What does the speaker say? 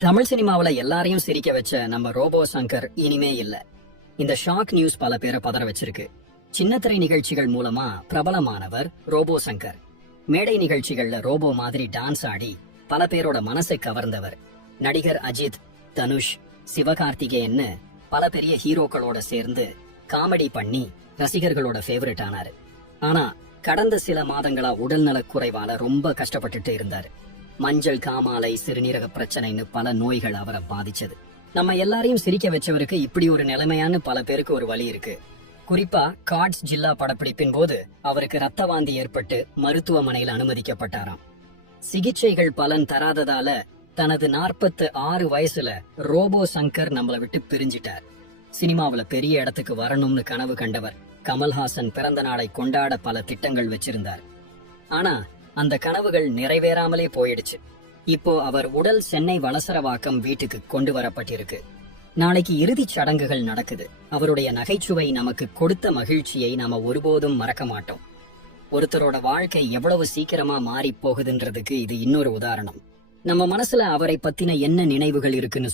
தமிழ் சினிமாவுல எல்லாரையும் சிரிக்க வச்ச நம்ம ரோபோ சங்கர் இனிமே இல்ல. இந்த ஷாக் நியூஸ் பல பேரை பதற வச்சிருக்கு. சின்னத்திரை நிகழ்ச்சிகள் மூலமா பிரபலமானவர் ரோபோ சங்கர். மேடை நிகழ்ச்சிகள்ல ரோபோ மாதிரி டான்ஸ் ஆடி பல பேரோட மனசை கவர்ந்தவர். நடிகர் அஜித், தனுஷ், சிவகார்த்திகேயன்னு பல பெரிய ஹீரோக்களோட சேர்ந்து காமெடி பண்ணி ரசிகர்களோட ஃபேவரட் ஆனாரு. ஆனா கடந்த சில மாதங்களா உடல்நலக் குறைவால ரொம்ப கஷ்டப்பட்டுட்டு இருந்தாரு. மஞ்சள் காமாலை, சிறுநீரக பிரச்சனைன்னு பல நோய்கள் அவரை பாதிச்சது. நம்ம எல்லாரையும் சிரிக்க வச்சவருக்கு இப்படி ஒரு நிலைமையான்னு பல பேருக்கு ஒரு வழி இருக்கு. குறிப்பா காட்ஸ் ஜில்லா படப்பிடிப்பின் போது அவருக்கு ரத்த வாந்தி ஏற்பட்டு மருத்துவமனையில் அனுமதிக்கப்பட்டாராம். சிகிச்சைகள் பலன் தராததால தனது 46 வயசுல ரோபோ சங்கர் நம்மளை விட்டு பிரிஞ்சிட்டார். சினிமாவுல பெரிய இடத்துக்கு வரணும்னு கனவு கண்டவர். கமல்ஹாசன் பிறந்த நாளை கொண்டாட பல திட்டங்கள் வச்சிருந்தார். ஆனா அந்த கனவுகள் நிறைவேறாமலே போயிடுச்சு. இப்போ அவர் உடல் சென்னை வளசரவாக்கம் வீட்டுக்கு கொண்டு வரப்பட்டிருக்கு. நாளைக்கு இறுதிச் சடங்குகள் நடக்குது. அவருடைய நகைச்சுவை நமக்கு கொடுத்த மகிழ்ச்சியை நாம ஒருபோதும் மறக்க மாட்டோம். ஒருத்தரோட வாழ்க்கை எவ்வளவு சீக்கிரமா மாறி போகுதுன்றதுக்கு இது இன்னொரு உதாரணம். நம்ம மனசுல அவரை பத்தின என்ன நினைவுகள் இருக்குன்னு